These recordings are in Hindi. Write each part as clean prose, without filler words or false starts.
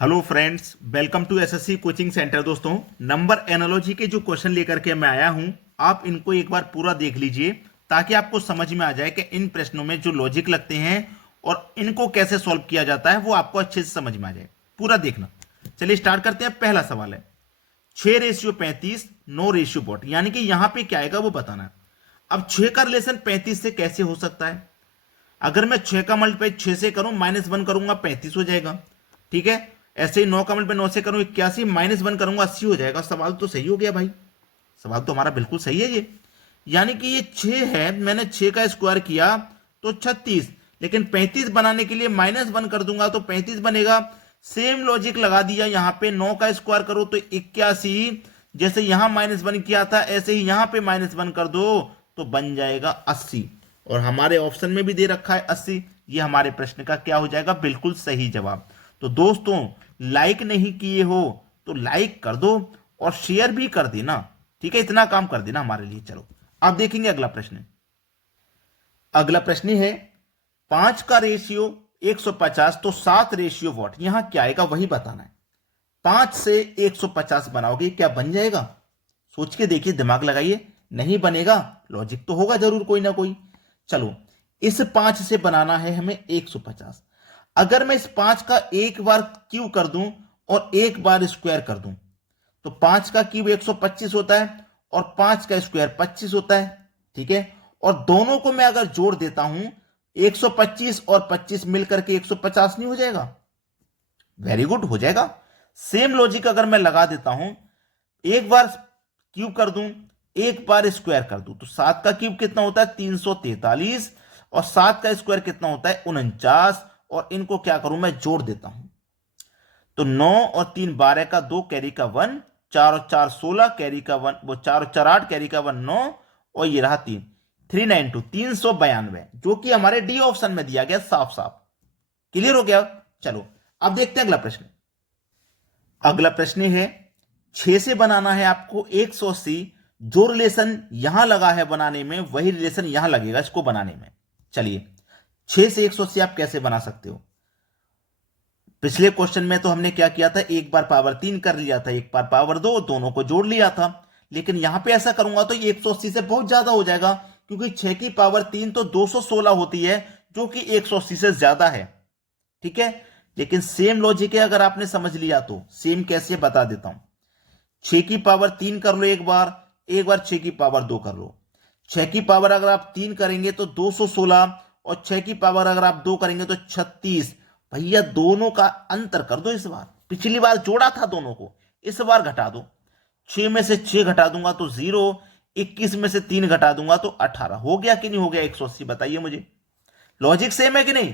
Hello friends, welcome to SSC coaching centre. दोस्तों, नंबर एनालॉजी के जो क्वेश्चन लेकर के मैं आया हूं, आप इनको एक बार पूरा देख लीजिए ताकि आपको समझ में आ जाए कि इन प्रश्नों में जो लॉजिक लगते हैं और इनको कैसे सॉल्व किया जाता है वो आपको अच्छे से समझ में आ जाए। पूरा देखना। चलिए स्टार्ट करते हैं। पहला सवाल है 6:35, 9:40, यानी कि यहां पे क्या आएगा वो बताना है। अब 6 का रिलेशन 35 से कैसे हो सकता है? अगर मैं 6 का मल्टीप्लाई 6 से करूं, -1 करूंगा 35 हो जाएगा। ठीक है। ऐसे ही 9 का मल्टीप्लाई 9 से करूं 81, -1 करूंगा 80 हो जाएगा। सवाल तो सही हो गया भाई, सवाल तो हमारा बिल्कुल सही है ये। यानी कि ये 6 है, मैंने 6 का स्क्वायर किया तो 36, लेकिन 35 बनाने के लिए -1 कर दूंगा तो 35 बनेगा। सेम लॉजिक लगा दिया यहां पे। 9 का स्क्वायर करो तो 81, जैसे यहां -1 किया था ऐसे ही यहां पे -1 कर दो तो बन जाएगा 80। और हमारे ऑप्शन में भी दे रखा है 80। ये हमारे प्रश्न का क्या हो जाएगा? बिल्कुल सही जवाब। तो दोस्तों, लाइक नहीं किए हो तो लाइक कर दो और शेयर भी कर देना। ठीक है, इतना काम कर देना हमारे लिए। चलो अब देखेंगे अगला प्रश्न। अगला प्रश्न है 5 का रेशियो 150 तो 7 रेशियो वॉट, यहां क्या आएगा वही बताना है। 5 से 150 बनाओगे, क्या बन जाएगा? सोच के देखिए, दिमाग लगाइए। नहीं बनेगा, लॉजिक तो होगा जरूर कोई ना कोई। चलो, इस 5 से बनाना है हमें 150। अगर मैं इस 5 का एक बार क्यूब कर दूं और एक बार स्क्वायर कर दूं तो 5 का क्यूब 125 होता है और 5 का स्क्वायर 25 होता है। ठीक है। और दोनों को मैं अगर जोड़ देता हूं, 125 और 25 मिलकर के 150 नहीं हो जाएगा? वेरी गुड, हो जाएगा। सेम लॉजिक अगर मैं लगा देता हूं, एक बार क्यूब कर दूं एक बार स्क्वायर कर दूं तो 7 का क्यूब कितना होता है? 343। और 7 का स्क्वायर कितना होता है? 49। और इनको क्या करूं मैं? जोड़ देता हूं तो 9 और 3 12 का 2 कैरी का 1, 4 और 4 16 कैरी का 1, वो 4 और 4 8 कैरी का 1 9, और ये रहा 3, 392 392, जो कि हमारे डी ऑप्शन में दिया गया। साफ साफ क्लियर हो गया। चलो अब देखते हैं अगला प्रश्न। अगला प्रश्न है 6 से बनाना है आपको 180। जो रिलेशन यहां लगा है बनाने में वही रिलेशन यहां लगेगा इसको बनाने में। चलिए, 6 से 180 आप कैसे बना सकते हो? पिछले क्वेश्चन में तो हमने क्या किया था, एक बार पावर 3 कर लिया था, एक बार पावर 2, दोनों को जोड़ लिया था। लेकिन यहां पे ऐसा करूंगा तो ये 180 से बहुत ज्यादा हो जाएगा, क्योंकि 6 की पावर 3 तो 216 होती है, जो कि 180 से ज्यादा है। ठीक है। लेकिन सेम लॉजिक है, अगर आपने समझ लिया तो सेम कैसे बता देता हूं। 6 की पावर 3 कर लो एक बार, एक बार 6 की पावर 2 कर लो। 6 की पावर अगर आप 3 करेंगे तो 216, और 6 की पावर अगर आप 2 करेंगे तो 36। भैया दोनों का अंतर कर दो इस बार। पिछली बार जोड़ा था दोनों को, इस बार घटा दो। 6 में से 6 घटा दूंगा तो 0, 21 में से 3 घटा दूंगा तो 18। हो गया कि नहीं हो गया 180? बताइए मुझे। लॉजिक सेम है कि नहीं?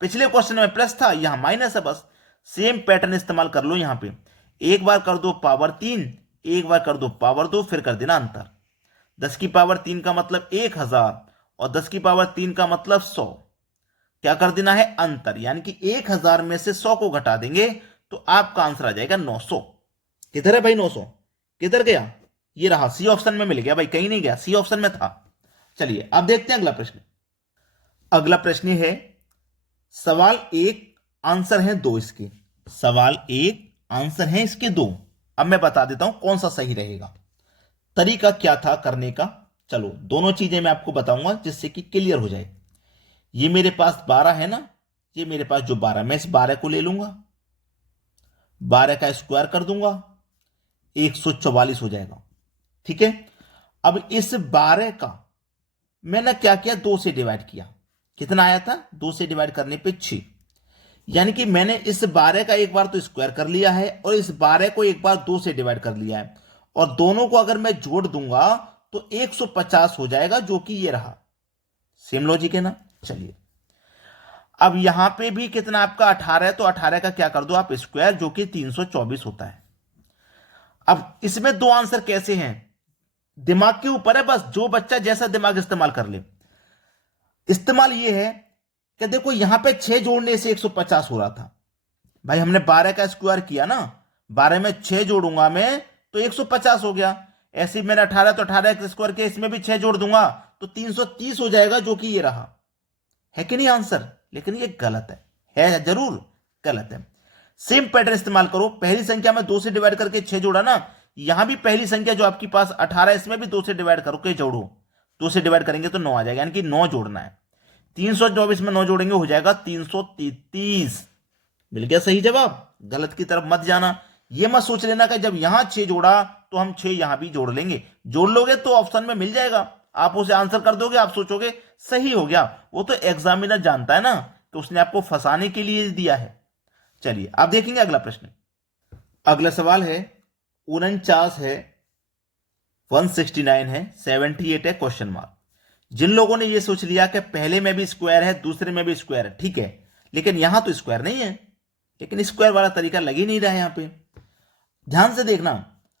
पिछले क्वेश्चन में प्लस था, यहां माइनस है। बस सेम पैटर्न इस्तेमाल कर लो यहां पे। एक बार कर दो पावर 3, एक बार कर दो पावर 2, फिर कर देना अंतर। 10 की पावर 3 का मतलब 1000, और 10 की पावर 3 का मतलब 100। क्या कर देना है? अंतर। यानी कि 1000 में से 100 को घटा देंगे तो आपका आंसर आ जाएगा 900। किधर है भाई 900? किधर गया? ये रहा, सी ऑप्शन में मिल गया भाई, कहीं नहीं गया, सी ऑप्शन में था। चलिए अब देखते हैं अगला प्रश्न। अगला प्रश्न है सवाल एक, आंसर है दो इसके। सवाल एक, आंसर है इसके दो। अब मैं बता देता हूं कौन सा सही रहेगा। तरीका क्या था करने का, चलो दोनों चीजें मैं आपको बताऊंगा जिससे कि क्लियर हो जाए। ये मेरे पास 12 है ना, ये मेरे पास जो 12, मैं इस 12 को ले लूंगा, 12 का स्क्वायर कर दूंगा, 144 हो जाएगा। ठीक है। अब इस 12 का मैंने क्या किया? 2 से डिवाइड किया। कितना आया था? 2 से डिवाइड करने पे 6। यानी कि मैंने इस 12 का एक बार तो स्क्वायर कर लिया है और इस 12 को एक बार 2 से डिवाइड कर लिया है, और दोनों को अगर मैं जोड़ दूंगा तो 150 हो जाएगा, जो कि ये रहा। सेम लॉजिक है ना? चलिए, अब यहां पे भी कितना आपका 18 है, तो 18 का क्या कर दो आप? स्क्वायर, जो कि 324 होता है। अब इसमें दो आंसर कैसे हैं, दिमाग के ऊपर है, बस जो बच्चा जैसा दिमाग इस्तेमाल कर ले। इस्तेमाल ये है कि देखो यहां पे 6 जोड़ने से 150 हो रहा था भाई, हमने 12 का स्क्वायर किया ना, 12 में 6 जोड़ूंगा मैं तो 150 हो गया। ऐसे ही मैंने 18, तो 18 का स्क्वायर किया, इसमें भी 6 जोड़ दूंगा तो 330 हो जाएगा, जो कि ये रहा। है कि नहीं आंसर? लेकिन ये गलत है जरूर गलत है। सेम पैटर्न इस्तेमाल करो। पहली संख्या में 2 से डिवाइड करके 6 जोड़ा ना, यहां भी पहली संख्या जो आपके पास 18 है, इसमें भी 2 से डिवाइड करो के जोड़ो। 2 से डिवाइड करेंगे तो 9 आ जाएगा, यानी कि 9 जोड़ना है। 324 में 9 जोड़ेंगे हो जाएगा 333। मिल गया सही जवाब। गलत की तरफ मत जाना। ये मत सोच लेना कि जब यहां 6 जोड़ा तो हम 6 यहां भी जोड़ लेंगे। जोड़ लोगे तो ऑप्शन में मिल जाएगा, आप उसे आंसर कर दोगे, आप सोचोगे सही हो गया। वो तो एग्जामिनर जानता है ना कि उसने आपको फंसाने के लिए दिया है। चलिए आप देखेंगे अगला प्रश्न। अगला सवाल है 49 है, 169 है, 78 है, क्वेश्चन मार्क। जिन लोगों ने ये सोच लिया कि पहले में भी स्क्वायर है दूसरे में भी स्क्वायर है, ठीक है, लेकिन यहां तो स्क्वायर नहीं है, लेकिन स्क्वायर वाला तरीका लग ही नहीं रहा है यहां पे। ध्यान से देखना,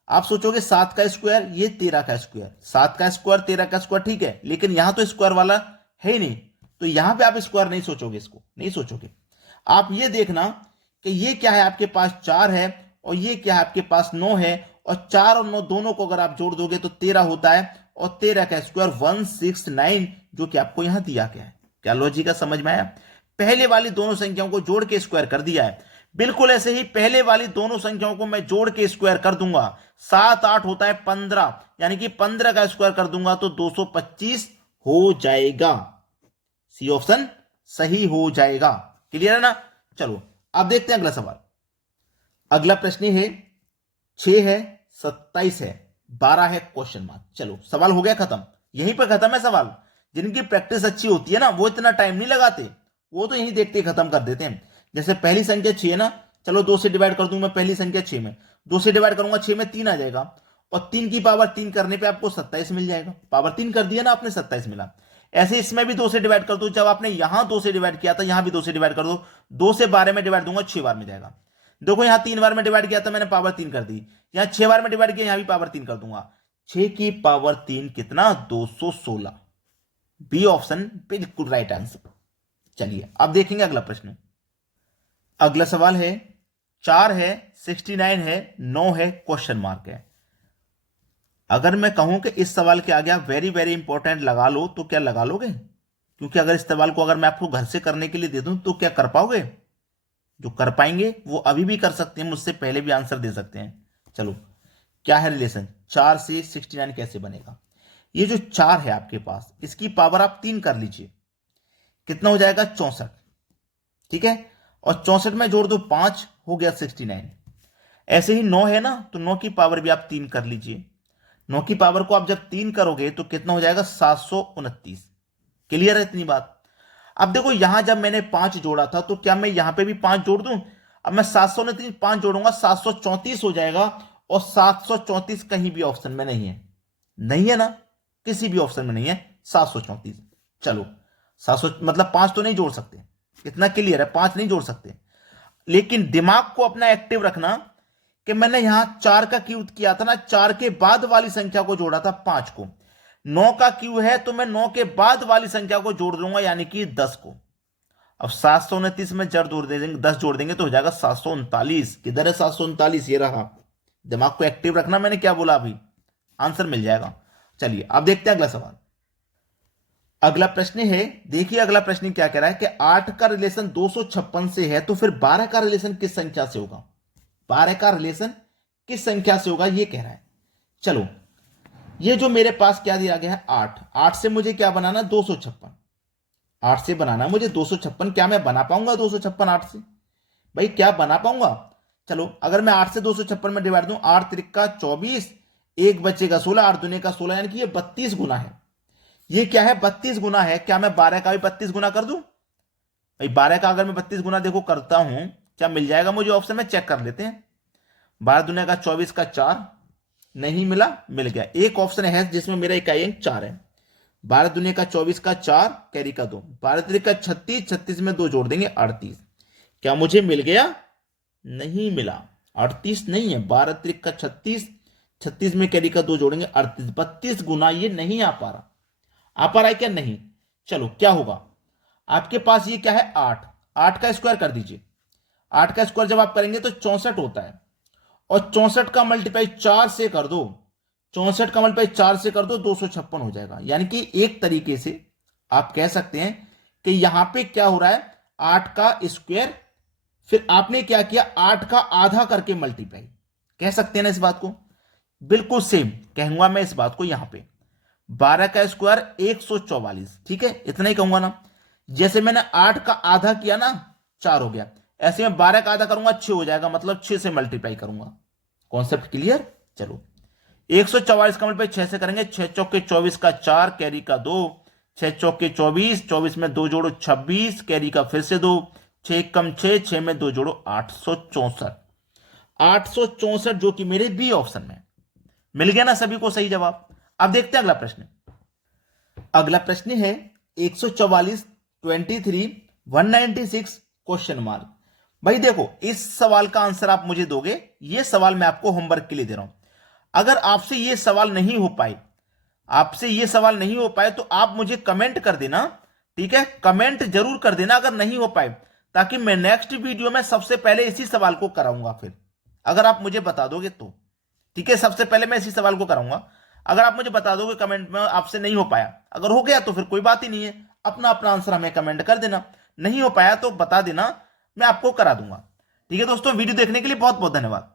आप सोचोगे 7 का स्क्वायर ये 13 का स्क्वायर, 7 का स्क्वायर 13 का स्क्वायर, ठीक है, लेकिन यहां तो स्क्वायर वाला है ही नहीं, तो यहां पे आप स्क्वायर नहीं सोचोगे, इसको नहीं सोचोगे। आप ये देखना कि ये क्या है, आपके पास 4 है और ये क्या है, आपके पास 9 है, और 4 और 9 दोनों को अगर आप जोड़ दोगे तो 13 होता है, और 13 का स्क्वायर 169, जो कि आपको यहां दिया गया है। क्या लॉजिक है, समझ में आया? पहले वाली दोनों संख्याओं को जोड़ के स्क्वायर कर दिया है। बिल्कुल ऐसे ही पहले वाली दोनों संख्याओं को मैं जोड़ के स्क्वायर कर दूंगा। 7 8 होता है 15, यानी कि 15 का स्क्वायर कर दूंगा तो 225 हो जाएगा। सी ऑप्शन सही हो जाएगा। क्लियर है ना? चलो अब देखते हैं अगला सवाल। अगला प्रश्न है 6 है, 27 है, 12 है, क्वेश्चन मार्क। चलो सवाल हो गया खत्म, यहीं पर खत्म है सवाल। जिनकी प्रैक्टिस अच्छी होती है ना, वो इतना टाइम नहीं लगाते, वो तो यहीं देखते खत्म कर देते हैं। जैसे पहली संख्या 6 है ना, चलो 2 से डिवाइड कर दूंगा। पहली संख्या 6 में 2 से डिवाइड करूंगा, 6 में 3 आ जाएगा, और 3 की पावर 3 करने पे आपको 27 मिल जाएगा। पावर 3 कर दिया ना आपने, 27 मिला। ऐसे इसमें भी 2 से डिवाइड कर दो। जब आपने यहां 2 से डिवाइड किया था, यहां भी 2 से डिवाइड कर दो। 2 से 12 में डिवाइड दूंगा, 6 बार में जाएगा। देखो यहां 3 बार में डिवाइड किया था मैंने, पावर 3 कर दी। यहां 6 बार में डिवाइड किया, यहां भी पावर 3 कर दूंगा। 6 की पावर 3 कितना? 216। बी ऑप्शन बिल्कुल राइट आंसर। चलिए अब देखेंगे अगला प्रश्न। अगला सवाल है 4 है, 69 है, 9 है, क्वेश्चन मार्क है। अगर मैं कहूं कि इस सवाल के आगे आप वेरी वेरी इंपॉर्टेंट लगा लो, तो क्या लगा लोगे? क्योंकि अगर इस सवाल को अगर मैं आपको घर से करने के लिए दे दूं तो क्या कर पाओगे? जो कर पाएंगे वो अभी भी कर सकते हैं, मुझसे पहले भी आंसर दे सकते हैं। चलो क्या है रिलेशन 4 से 69 कैसे बनेगा? ये जो 4 है आपके पास, इसकी पावर आप 3 कर लीजिए, कितना हो जाएगा? 64। ठीक है, और 64 में जोड़ दो 5, हो गया 69। ऐसे ही 9 है ना, तो 9 की पावर भी आप 3 कर लीजिए। 9 की पावर को आप जब 3 करोगे तो कितना हो जाएगा? 729। क्लियर है इतनी बात? अब देखो यहां जब मैंने 5 जोड़ा था, तो क्या मैं यहां पे भी 5 जोड़ दूं? अब मैं 729 5 जोड़ूंगा, 734 हो जाएगा, और 734 कहीं भी ऑप्शन में नहीं है। नहीं है ना, किसी भी ऑप्शन में नहीं है 734। चलो 700 मतलब 5 तो नहीं जोड़ सकते, इतना क्लियर है, 5 नहीं जोड़ सकते। लेकिन दिमाग को अपना एक्टिव रखना कि मैंने यहां 4 का क्यू किया था ना, 4 के बाद वाली संख्या को जोड़ा था 5 को। 9 का क्यू है तो मैं 9 के बाद वाली संख्या को जोड़ दूंगा, यानी कि 10 को। अब 729 में जड़ जोड़ देंगे, 10 जोड़ देंगे तो हो जाएगा 739। किधर है 739? ये रहा। दिमाग को एक्टिव रखना, मैंने क्या बोला अभी, आंसर मिल जाएगा। चलिए अब देखते हैं अगला सवाल। अगला प्रश्न है, देखिए अगला प्रश्न क्या कह रहा है कि 8 का रिलेशन 256 से है, तो फिर 12 का रिलेशन किस संख्या से होगा? 12 का रिलेशन किस संख्या से होगा, ये कह रहा है। चलो ये जो मेरे पास क्या दिया गया है 8, 8 से मुझे क्या बनाना? 256। 8 से बनाना मुझे 256। क्या मैं बना पाऊंगा 256 8 से? भाई क्या बना पाऊंगा? चलो अगर मैं 8 से 256 में डिवाइड दूं, 8 त्रिका 24, एक बचेगा 16, 8 दूने का 16, यानी कि ये 32 गुना है। ये क्या है? 32 गुना है। क्या मैं 12 का भी 32 गुना कर दूं? भाई 12 का अगर मैं 32 गुना देखो करता हूं, क्या मिल जाएगा मुझे ऑप्शन में? चेक कर लेते हैं। 12 दूने का 24 का 4, नहीं मिला, मिल गया। एक ऑप्शन है जिसमें मेरा इकाई अंक 4 है। 12 दूने का 24 का 4, कैरी का 2, 12 त्रिक का 36, 36 में 2 जोड़ देंगे 38। क्या मुझे मिल गया? नहीं मिला, 38 नहीं है। 12 त्रिक का 36, 36 में कैरी का 2 जोड़ेंगे 38। 32 गुना ये नहीं आ पा रहा। आ पा रहा है क्या? नहीं। चलो क्या होगा आपके पास? ये क्या है? 8। 8 का स्क्वायर कर दीजिए। 8 का स्क्वायर जब आप करेंगे तो 64 होता है, और 64 का मल्टीप्लाई 4 से कर दो। 64 का मल्टीप्लाई 4 से कर दो, 256 हो जाएगा। यानी कि एक तरीके से आप कह सकते हैं कि यहां पे क्या हो रहा है, 8 का स्क्वायर फिर आपने क्या किया, 8 का आधा करके मल्टीप्लाई। कह सकते हैं ना इस बात को, बिल्कुल सेम कहूंगा मैं इस बात को यहां पे। 12 का स्क्वायर 144, ठीक है, इतना ही कहूंगा ना। जैसे मैंने 8 का आधा किया ना, 4 हो गया, ऐसे में 12 का आधा करूंगा 6 हो जाएगा, मतलब 6 से मल्टीप्लाई करूंगा। Concept clear? चलो 144 का मल्टीप्लाई 6 से करेंगे, 6 चौके 24 का 4, कैरी का 2, 6 चौके 24, 24 में 2 जोड़ो 26, कैरी का फिर से 2, 6 कम 6, 6 में 2 जोड़ो 864। 864 जो कि मेरे बी ऑप्शन में मिल गया ना सभी को सही जवाब। अब देखते हैं अगला प्रश्न। अगला प्रश्न है 144, 23, 196 क्वेश्चन मार्क। भाई देखो, इस सवाल का आंसर आप मुझे दोगे, यह सवाल मैं आपको होमवर्क के लिए दे रहा हूं। अगर आपसे यह सवाल नहीं हो पाए, आपसे यह सवाल नहीं हो पाए, तो आप मुझे कमेंट कर देना, ठीक है, कमेंट जरूर कर देना अगर नहीं हो पाए, ताकि मैं नेक्स्ट वीडियो में सबसे पहले इसी सवाल को कराऊंगा। फिर अगर आप मुझे बता दोगे तो, ठीक है, सबसे पहले मैं इसी सवाल को कराऊंगा। अगर आप मुझे बता दोगे कमेंट में आपसे नहीं हो पाया, अगर हो गया तो फिर कोई बात ही नहीं है, अपना अपना आंसर हमें कमेंट कर देना, नहीं हो पाया तो बता देना, मैं आपको करा दूंगा। ठीक है दोस्तों, वीडियो देखने के लिए बहुत बहुत धन्यवाद।